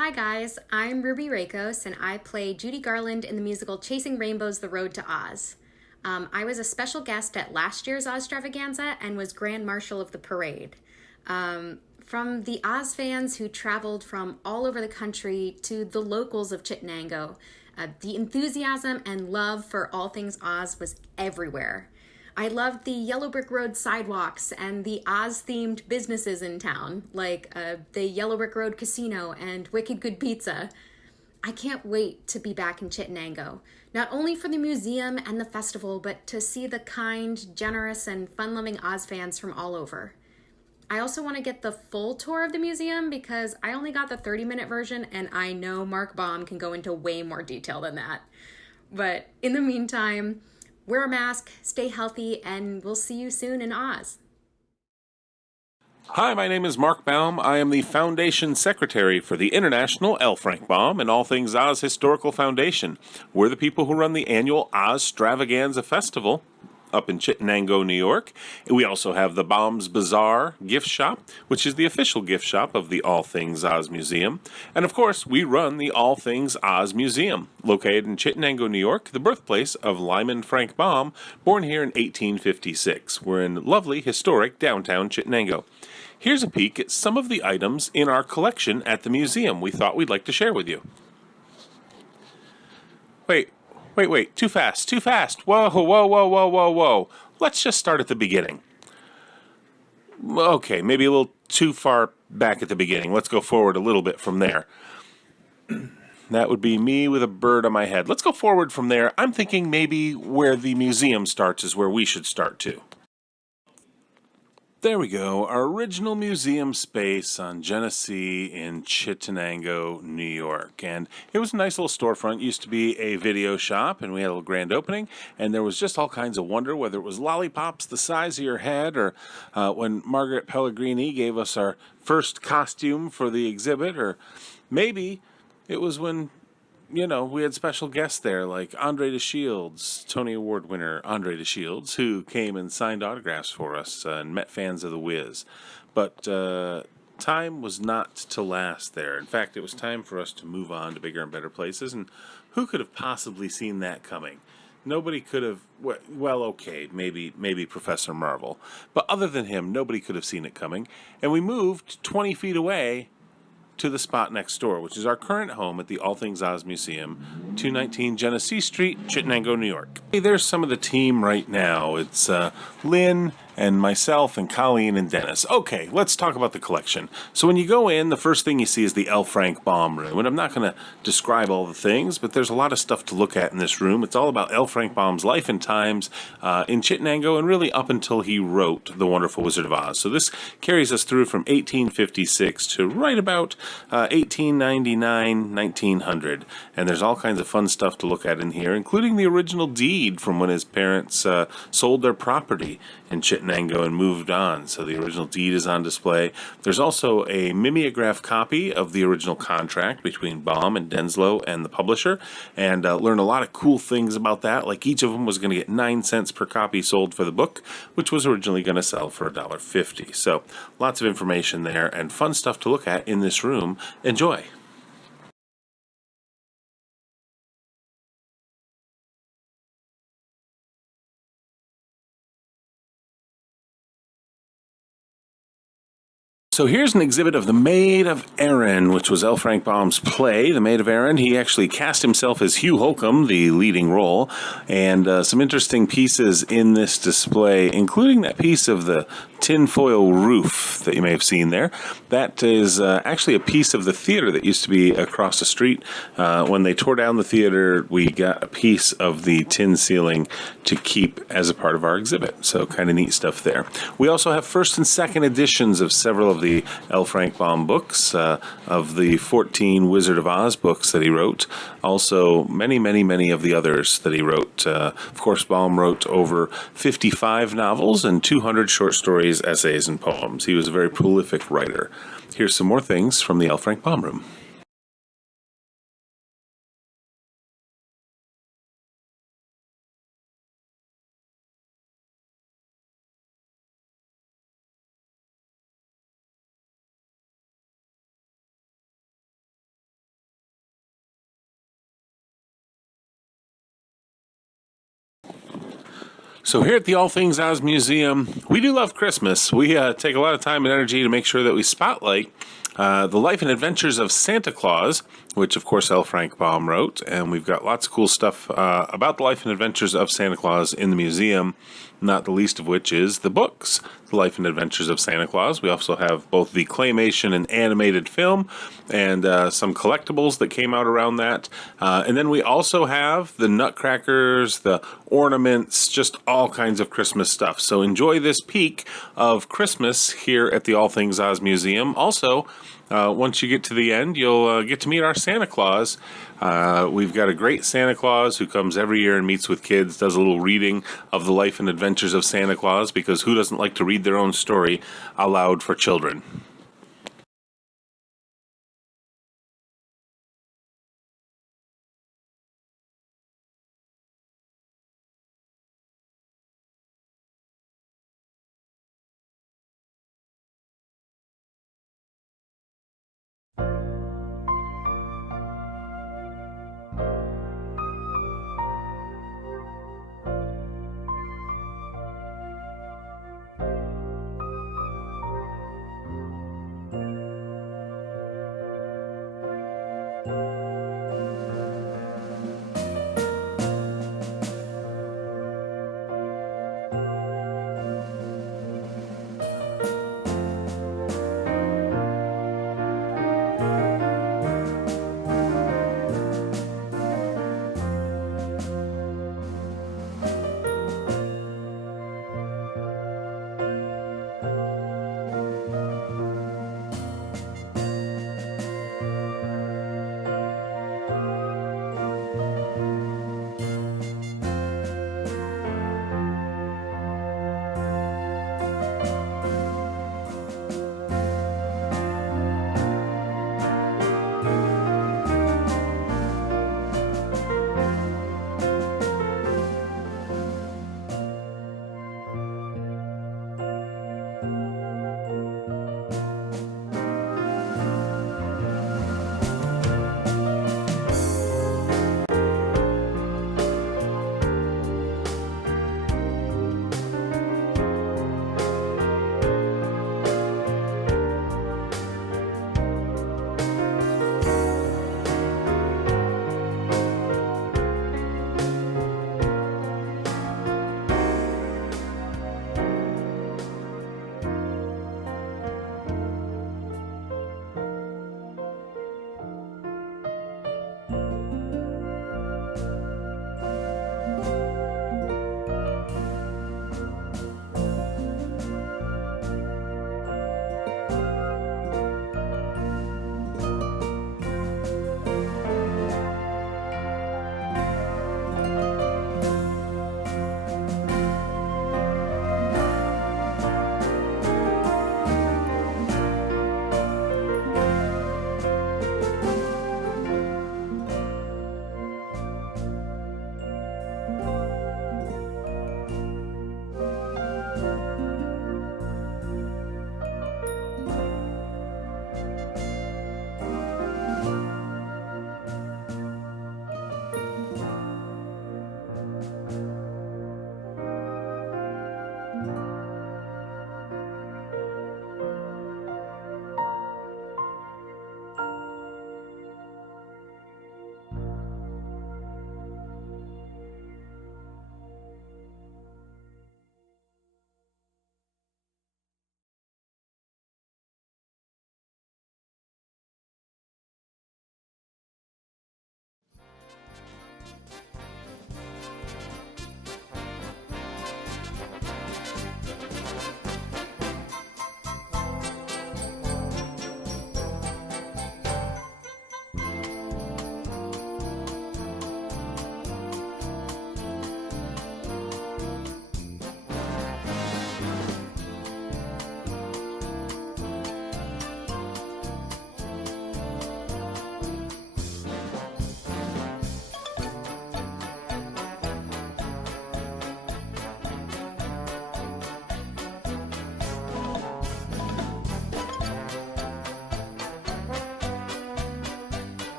Hi guys, I'm Ruby Rakos and I play Judy Garland in the musical Chasing Rainbows: The Road to Oz. I was a special guest at last year's OzStravaganza and was Grand Marshal of the parade. From the Oz fans who traveled from all over the country to the locals of Chittenango, the enthusiasm and love for all things Oz was everywhere. I loved the Yellow Brick Road sidewalks and the Oz-themed businesses in town, like the Yellow Brick Road Casino and Wicked Good Pizza. I can't wait to be back in Chittenango, not only for the museum and the festival, but to see the kind, generous, and fun-loving Oz fans from all over. I also want to get the full tour of the museum because I only got the 30-minute version and I know Marc Baum can go into way more detail than that. But in the meantime, wear a mask, stay healthy, and we'll see you soon in Oz. Hi, my name is Marc Baum. I am the Foundation Secretary for the International L. Frank Baum and All Things Oz Historical Foundation. We're the people who run the annual OzStravaganza Festival up in Chittenango, New York. We also have the Baum's Bazaar gift shop, which is the official gift shop of the All Things Oz Museum. And of course, we run the All Things Oz Museum, located in Chittenango, New York, the birthplace of Lyman Frank Baum, born here in 1856. We're in lovely, historic downtown Chittenango. Here's a peek at some of the items in our collection at the museum we thought we'd like to share with you. Wait, too fast. Whoa. Let's just start at the beginning. Okay, maybe a little too far back at the beginning. Let's go forward a little bit from there. That would be me with a bird on my head. Let's go forward from there. I'm thinking maybe where the museum starts is where we should start too. There we go, our original museum space on Genesee in Chittenango, New York. And it was a nice little storefront. It used to be a video shop, and we had a little grand opening, and there was just all kinds of wonder, whether it was lollipops the size of your head, or when Margaret Pellegrini gave us our first costume for the exhibit, or maybe it was when we had special guests there like Andre DeShields, Tony Award winner Andre DeShields, who came and signed autographs for us and met fans of The Wiz. But time was not to last there. In fact, it was time for us to move on to bigger and better places, and who could have possibly seen that coming? Nobody could have, well, okay, maybe Professor Marvel. But other than him, nobody could have seen it coming. And we moved 20 feet away to the spot next door, which is our current home at the All Things Oz Museum, 219 Genesee Street, Chittenango, New York. Hey, there's some of the team right now. It's Lynn and myself and Colleen and Dennis. Okay, let's talk about the collection. So when you go in, the first thing you see is the L. Frank Baum room. And I'm not going to describe all the things, but there's a lot of stuff to look at in this room. It's all about L. Frank Baum's life and times in Chittenango, and really up until he wrote The Wonderful Wizard of Oz. So this carries us through from 1856 to right about 1899, 1900. And there's all kinds of fun stuff to look at in here, including the original deed from when his parents sold their property in Chittenango and moved on. So the original deed is on display. There's also a mimeograph copy of the original contract between Baum and Denslow and the publisher, and learn a lot of cool things about that. Like each of them was going to get 9 cents per copy sold for the book, which was originally going to sell for $1.50. So lots of information there and fun stuff to look at in this room. Enjoy. So here's an exhibit of The Maid of Erin, which was L. Frank Baum's play, The Maid of Erin. He actually cast himself as Hugh Holcomb, the leading role, and some interesting pieces in this display, including that piece of the tinfoil roof that you may have seen there. That is actually a piece of the theater that used to be across the street. When they tore down the theater, we got a piece of the tin ceiling to keep as a part of our exhibit. So kind of neat stuff there. We also have first and second editions of several of the L. Frank Baum books, of the 14 Wizard of Oz books that he wrote. Also, many of the others that he wrote. Of course, Baum wrote over 55 novels and 200 short stories, essays, and poems. He was a very prolific writer. Here's some more things from the L. Frank Baum room. So here at the All Things Oz Museum, we do love Christmas. We take a lot of time and energy to make sure that we spotlight the life and adventures of Santa Claus, which of course L. Frank Baum wrote, and we've got lots of cool stuff about the life and adventures of Santa Claus in the museum, not the least of which is the books, The Life and Adventures of Santa Claus. We also have both the claymation and animated film and some collectibles that came out around that. And then we also have the nutcrackers, the ornaments, just all kinds of Christmas stuff. So enjoy this peek of Christmas here at the All Things Oz Museum. Also, once you get to the end, you'll get to meet our Santa Claus. We've got a great Santa Claus who comes every year and meets with kids, does a little reading of the life and adventures of Santa Claus, because who doesn't like to read their own story aloud for children?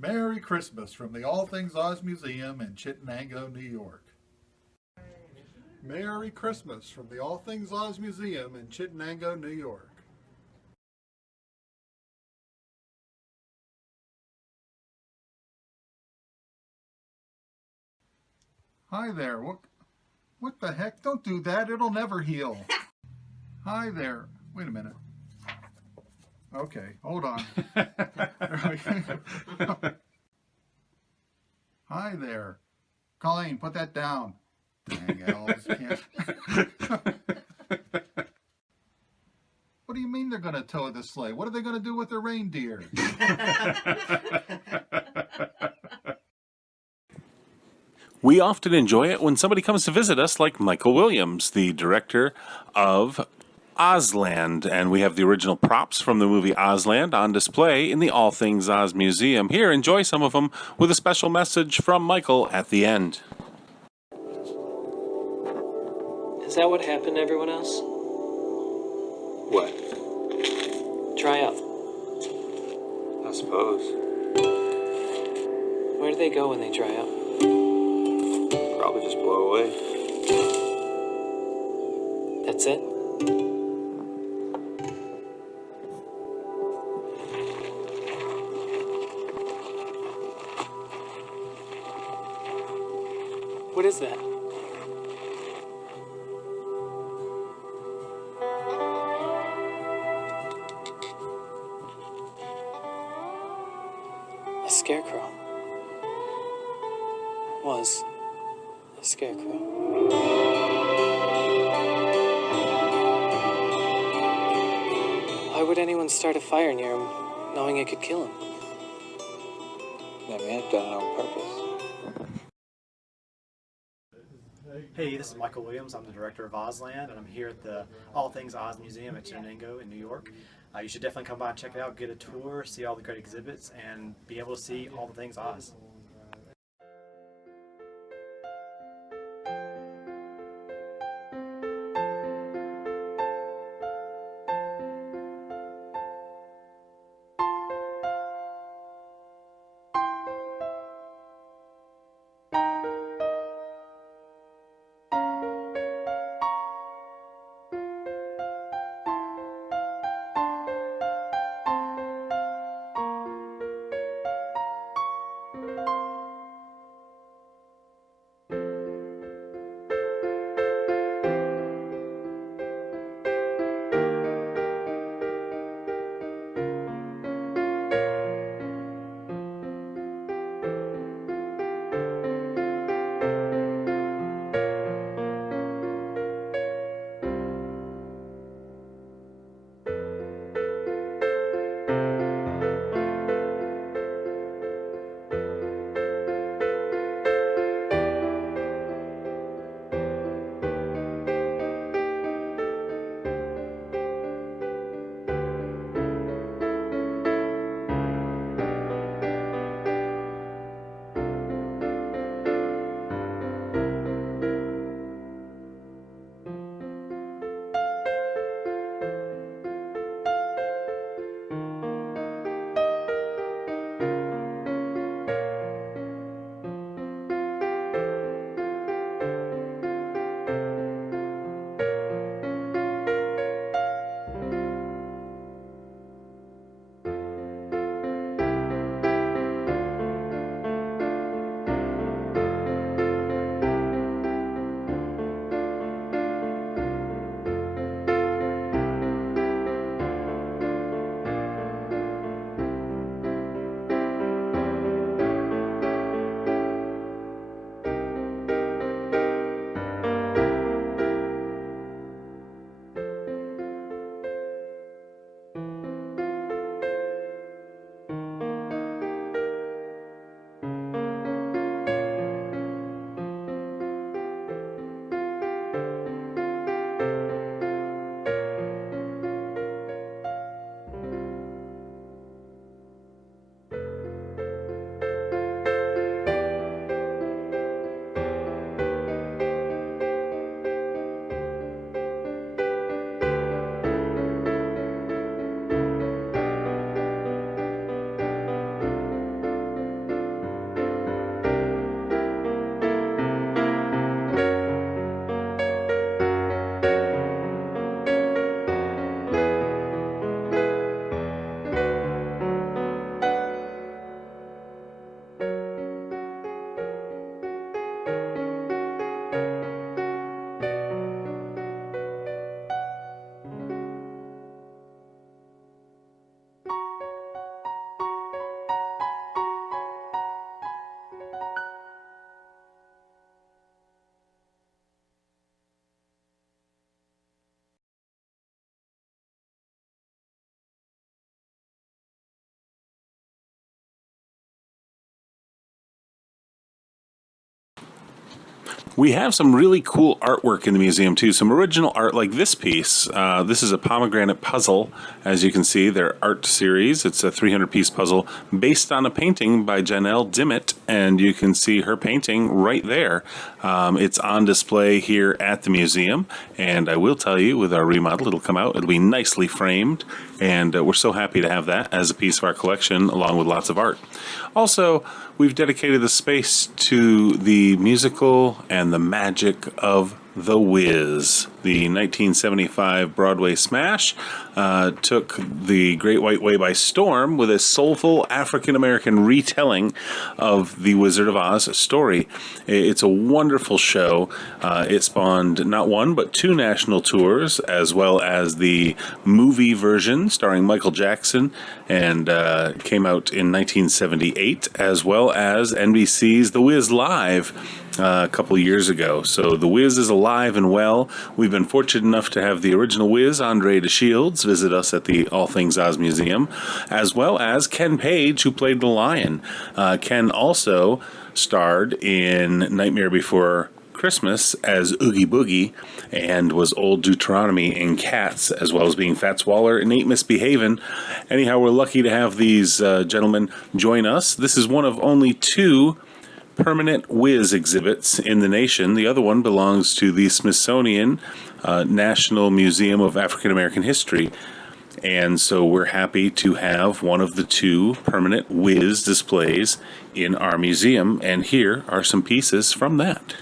Merry Christmas from the All Things Oz Museum in Chittenango, New York. Merry Christmas from the All Things Oz Museum in Chittenango, New York. Hi there. What the heck? Don't do that. It'll never heal. Hi there. Wait a minute. Okay, hold on. Hi there. Colleen, put that down. Dang elves, can't. What do you mean they're going to tow the sleigh? What are they going to do with the reindeer? We often enjoy it when somebody comes to visit us, like Michael Williams, the director of Ozland, and we have the original props from the movie Ozland on display in the All Things Oz Museum. Here, enjoy some of them with a special message from Michael at the end. Is that what happened to everyone else? What? Try out. I suppose. Where do they go when they dry out? Probably just blow away. That's it? What is that? A scarecrow. Was a scarecrow. Why would anyone start a fire near him, knowing it could kill him? They may have done it on purpose. Hey, this is Michael Williams. I'm the director of Ozland, and I'm here at the All Things Oz Museum at Chittenango in New York. You should definitely come by and check it out, get a tour, see all the great exhibits, and be able to see all the things Oz. We have some really cool artwork in the museum, too. Some original art like this piece. This is a pomegranate puzzle. As you can see, their art series. It's a 300-piece puzzle based on a painting by Janelle Dimmitt, and you can see her painting right there. It's on display here at the museum, and I will tell you, with our remodel, it'll come out. It'll be nicely framed, and we're so happy to have that as a piece of our collection, along with lots of art. Also, we've dedicated the space to the musical and the magic of The Wiz. The 1975 Broadway smash took the Great White Way by storm with a soulful African-American retelling of the Wizard of Oz story. It's a wonderful show. It spawned not one, but 2 national tours, as well as the movie version starring Michael Jackson, and came out in 1978, as well as NBC's The Wiz Live a couple years ago. So The Wiz is alive and well. We've been fortunate enough to have the original Wiz, Andre DeShields, visit us at the All Things Oz Museum, as well as Ken Page, who played the lion. Ken also starred in Nightmare Before Christmas as Oogie Boogie, and was Old Deuteronomy in Cats, as well as being Fats Waller in Ain't Misbehavin'. Anyhow, we're lucky to have these gentlemen join us. This is one of only 2 permanent Wiz exhibits in the nation. The other one belongs to the Smithsonian National Museum of African American History. And so we're happy to have one of the 2 permanent Wiz displays in our museum. And here are some pieces from that.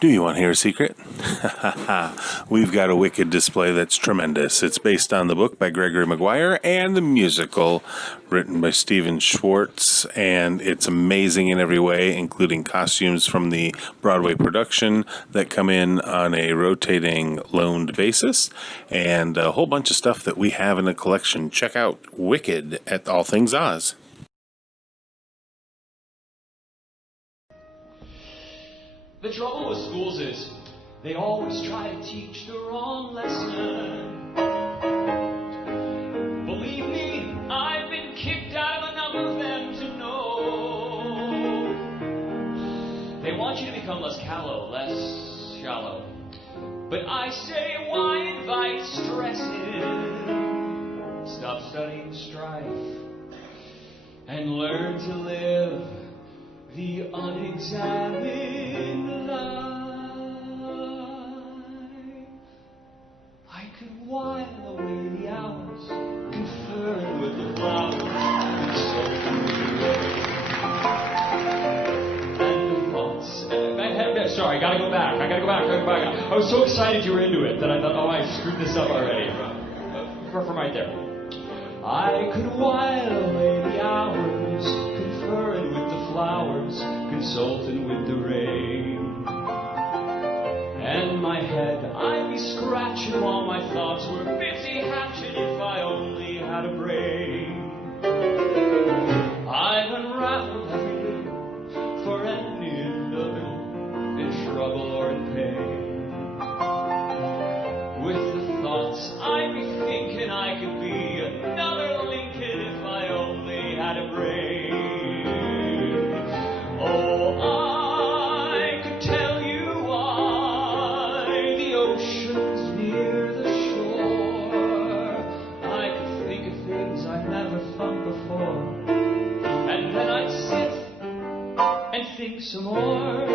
Do you want to hear a secret? We've got a Wicked display that's tremendous. It's based on the book by Gregory Maguire and the musical written by Stephen Schwartz, and it's amazing in every way, including costumes from the Broadway production that come in on a rotating loaned basis, and a whole bunch of stuff that we have in a collection. Check out Wicked at All Things Oz. The trouble with schools is they always try to teach the wrong lesson. Believe me, I've been kicked out of enough of them to know. They want you to become less callow, less shallow. But I say, why invite stresses? Stop studying strife and learn to live the unexamined life. I could while away the hours, conferring with the flowers, consulting with the and the thoughts. Sorry, I gotta go back. I was so excited you were into it that I thought, oh, I screwed this up already. From right there. I could while away the hours, conferring with the flowers, consulting with the rain. And my head I'd be scratching while my thoughts were busy hatching if I only had a brain. I've unraveled every bit for any individual in trouble or in pain. With the thoughts I'd be thinking I could be another Lincoln if I only had a brain. Oh, I could tell you why the ocean's near the shore. I could think of things I've never thought before, and then I'd sit and think some more.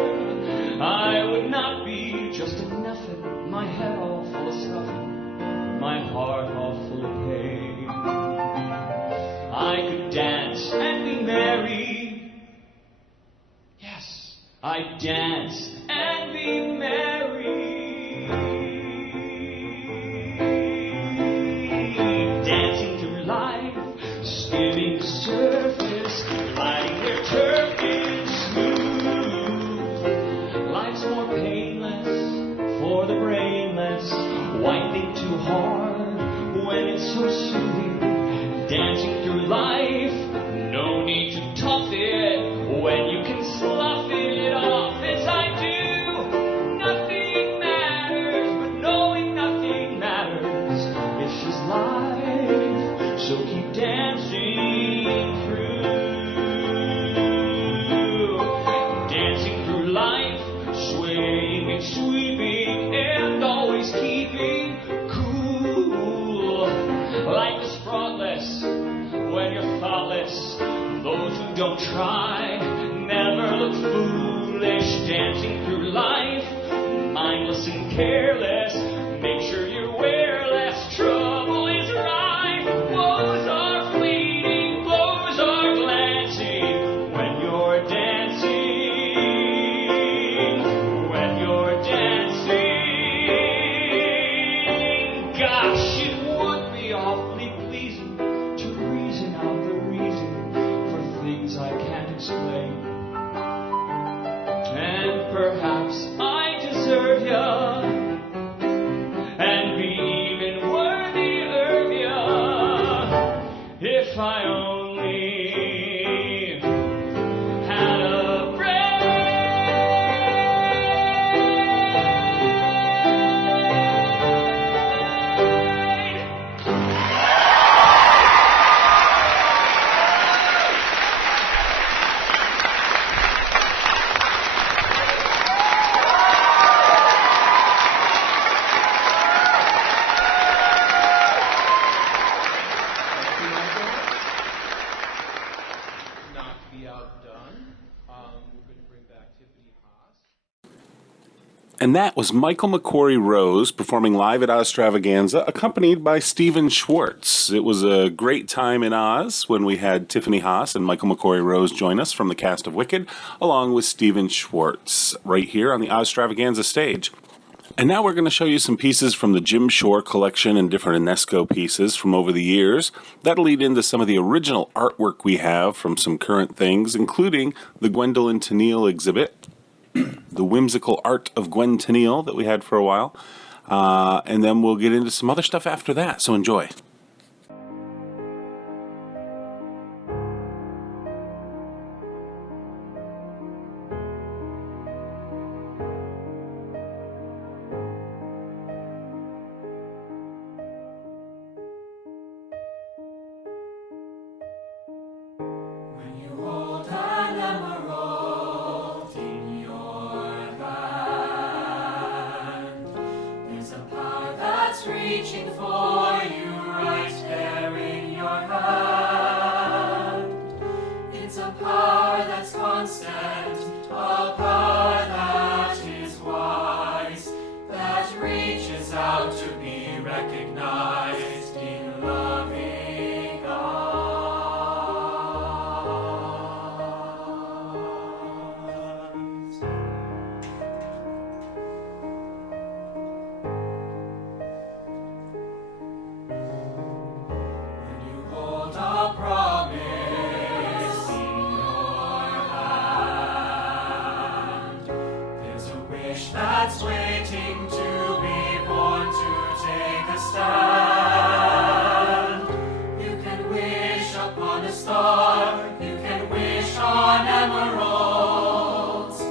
I would not be just a nothing, my head all full of stuffing, my heart all full of pain. I could dance and be merry. Yes, I'd dance and be merry. Dancing through life, skimming the surface, gliding where turf is smooth. Life's more painless for the brainless, winding too hard when it's so soothing. Dancing through life, no need to tough it when you can slough it off as I do. Nothing matters, but knowing nothing matters. It's just life, so keep dancing through. Dancing through life, swaying and sweeping, and always keeping cool. Life is thoughtless when you're thoughtless. Those who don't try never look foolish. Dancing through life, mindless and careless. Make sure you're wearless. Trouble is rife. Woes are fleeting. Blows are glancing when you're dancing. When you're dancing. Gosh, it would be awfully pleasing to reason out the reason for things I can't explain. And perhaps I deserve ya, and be even worthier of ya, if I only had a brain. And that was Michael McCory Rose performing live at OzStravaganza, accompanied by Stephen Schwartz. It was a great time in Oz when we had Tiffany Haas and Michael McCory Rose join us from the cast of Wicked, along with Stephen Schwartz, right here on the OzStravaganza stage. And now we're going to show you some pieces from the Jim Shore collection and different UNESCO pieces from over the years. That'll lead into some of the original artwork we have from some current things, including the Gwendolyn Tenniel exhibit, the whimsical art of Gwen Tenniel that we had for a while. And then we'll get into some other stuff after that, so enjoy. Reaching for you right there in your hand. It's a power that's constant, a power that is wise, that reaches out to be recognized in loving eyes. That's waiting to be born to take a stand. You can wish upon a star, you can wish on emeralds.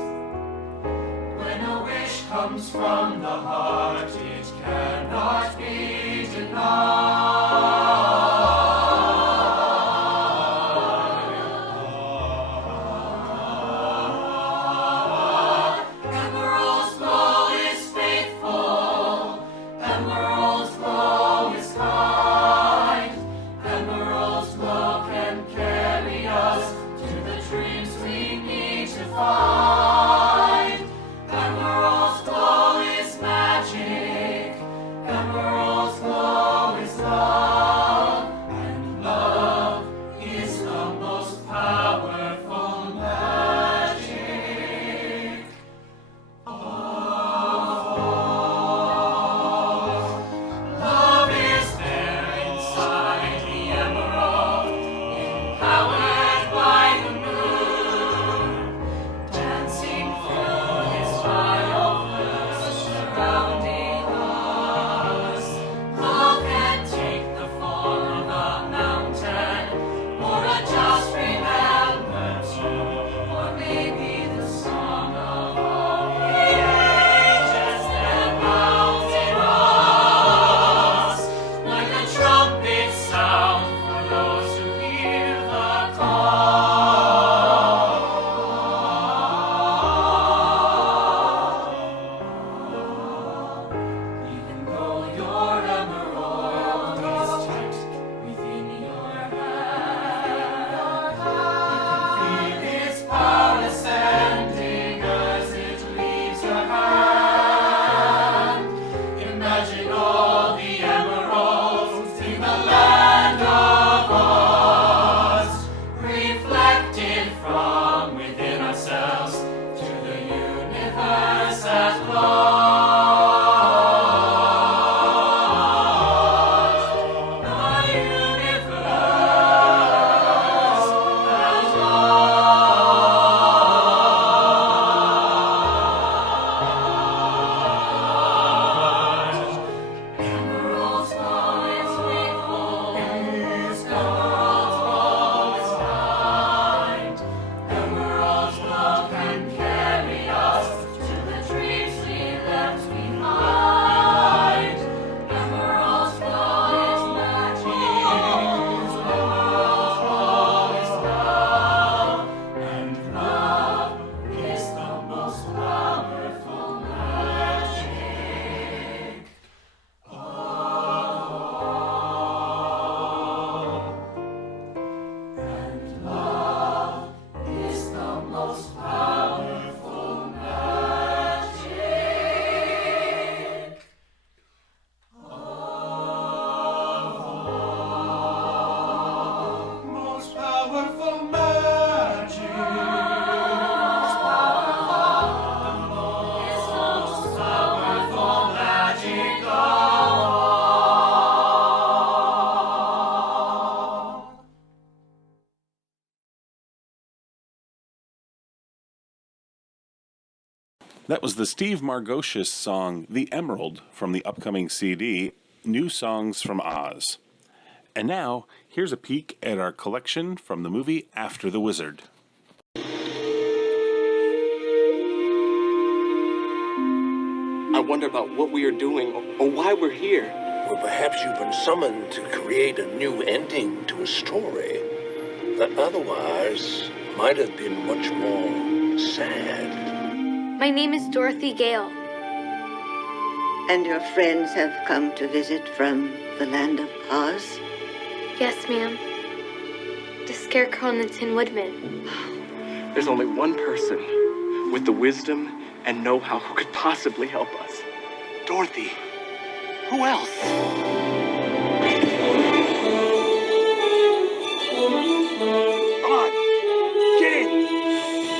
When a wish comes from the heart, it cannot be denied. Emerald's glow is faithful. That was the Steve Margoshes song The Emerald from the upcoming CD, New Songs from Oz. And now, here's a peek at our collection from the movie After the Wizard. I wonder about what we are doing or why we're here. Well, perhaps you've been summoned to create a new ending to a story that otherwise might have been much more sad. My name is Dorothy Gale. And your friends have come to visit from the land of Oz? Yes, ma'am. The Scarecrow and the Tin Woodman. There's only one person with the wisdom and know-how who could possibly help us. Dorothy. Who else? Come on. Get in.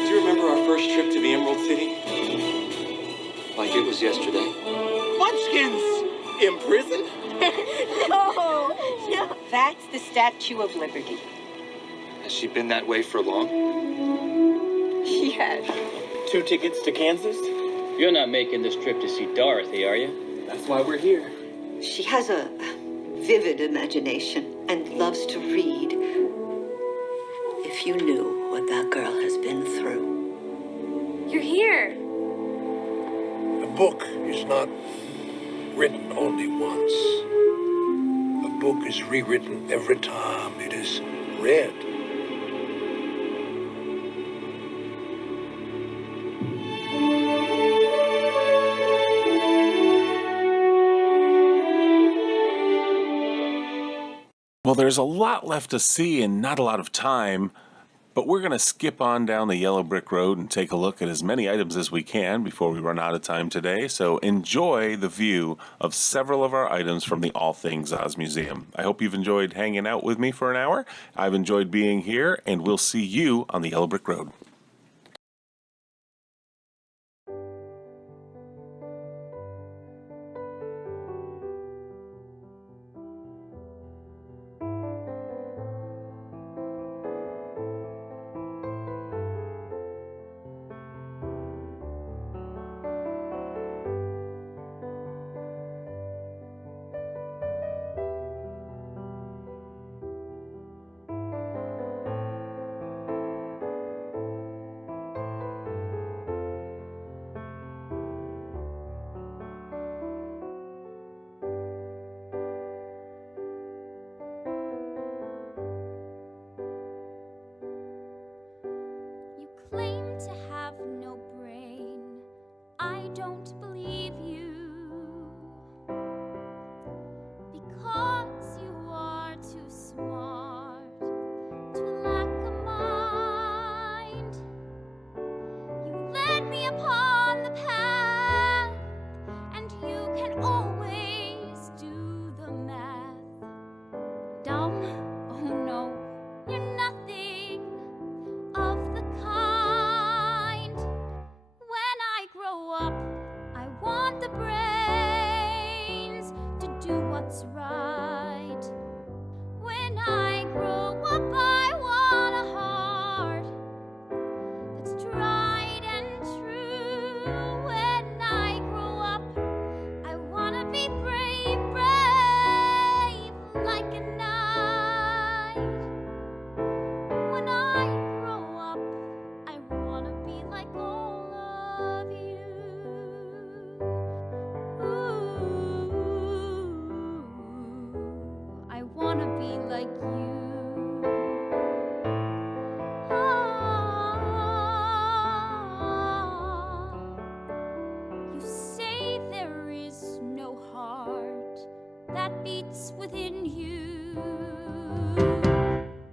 Do you remember our first trip to the Emerald City? Like it was yesterday. Munchkins! In prison? No. That's the Statue of Liberty. Has she been that way for long? Yes. 2 tickets to Kansas? You're not making this trip to see Dorothy, are you? That's why we're here. She has a vivid imagination and loves to read. If you knew what that girl has been through. You're here. A book is not written only once. A book is rewritten every time it is read. Well, there's a lot left to see and not a lot of time, but we're going to skip on down the yellow brick road and take a look at as many items as we can before we run out of time today. So enjoy the view of several of our items from the All Things Oz Museum. I hope you've enjoyed hanging out with me for an hour. I've enjoyed being here, and we'll see you on the yellow brick road. Claim to have no brain. I don't believe you, because you are too smart to lack a mind. You led me upon the path, and you can always do the math. Dumb? Oh no, you're nothing of the kind. When I grow up, I want the brains to do what's right. When I grow up, I want a heart that's tried and true. When I grow up, I want to be brave, brave like a knight. When I grow up, I want to be like all of you. Ooh, I want to be like you. You say there is no heart that beats within you.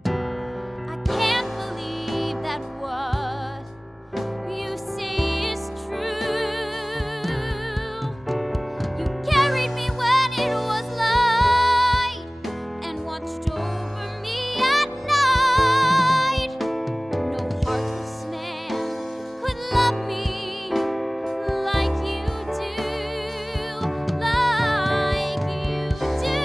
I can't believe that what you say is true. You carried me when it was light and watched over me at night. No heartless man could love me like you do, like you do.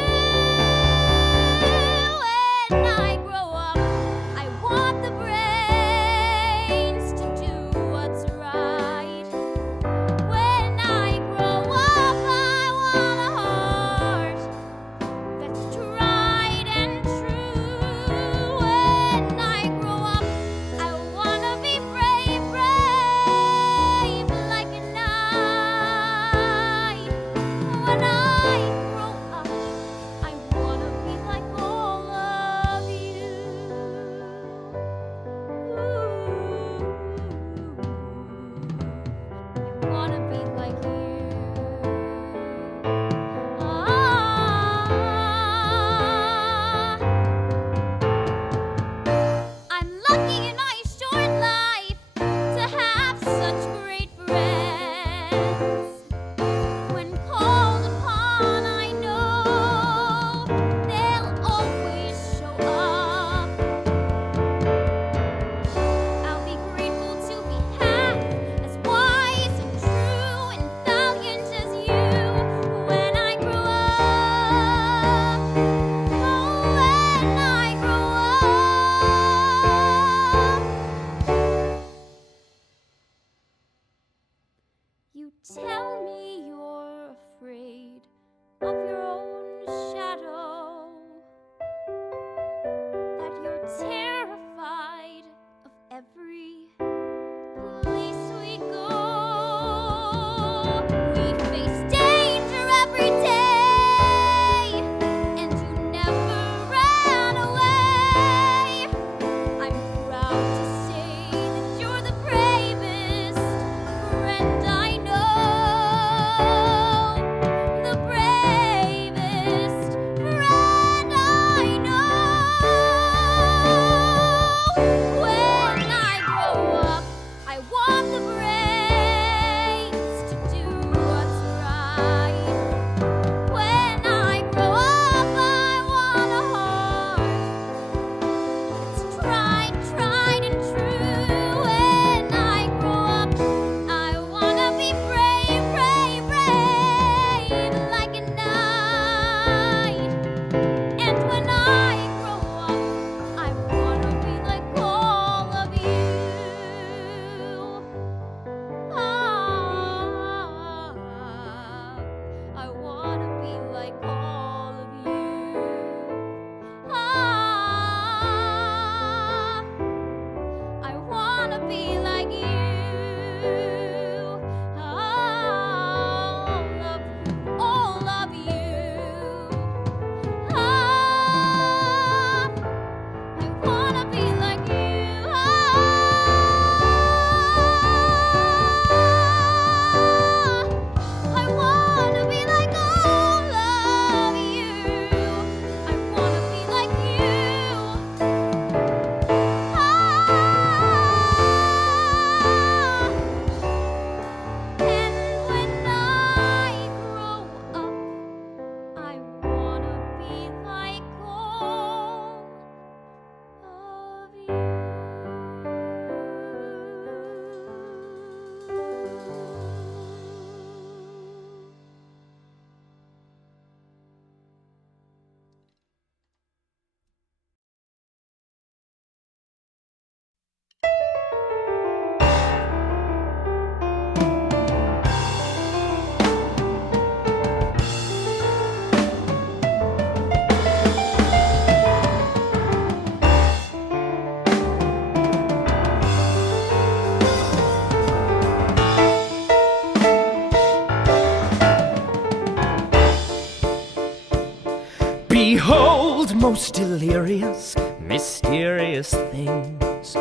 Behold, most delirious, mysterious things.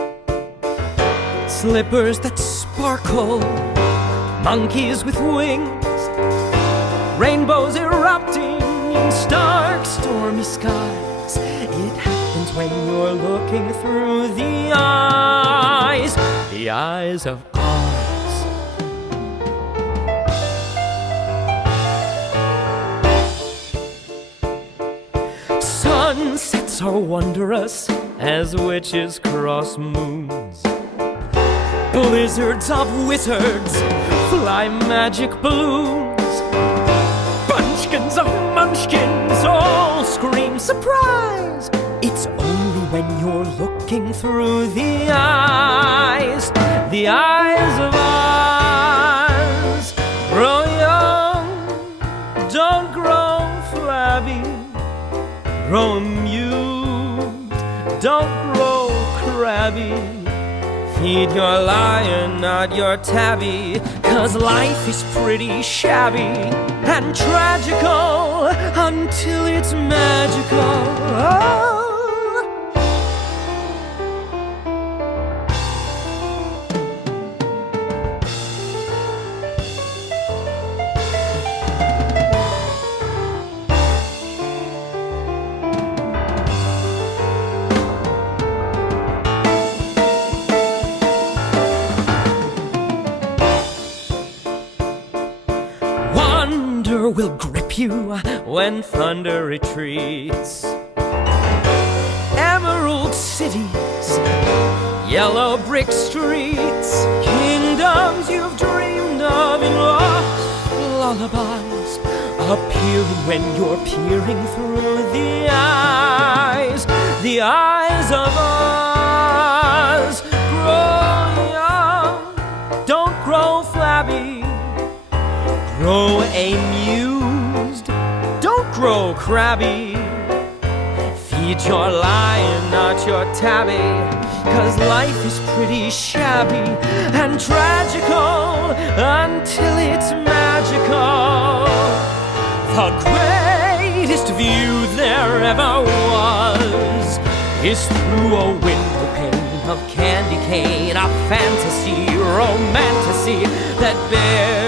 Slippers that sparkle, monkeys with wings, rainbows erupting in stark, stormy skies. It happens when you're looking through the eyes of Oz. Sunsets are wondrous as witches cross moons. Blizzards of wizards fly magic balloons. Bunchkins of munchkins all scream surprise. It's only when you're looking through the eyes of Oz. Grow young, don't grow flabby. Grow amused, don't grow crabby. Feed your lion, not your tabby, 'cause life is pretty shabby and tragical until it's magical. Oh. Will grip you when thunder retreats. Emerald cities, yellow brick streets, kingdoms you've dreamed of in lost lullabies, appearing when you're peering through the eyes of Oz. Grow young, don't grow flabby. Grow amused, don't grow crabby. Feed your lion, not your tabby, 'cause life is pretty shabby and tragical until it's magical. The greatest view there ever was is through a window pane of candy cane, a fantasy, romantasy that bears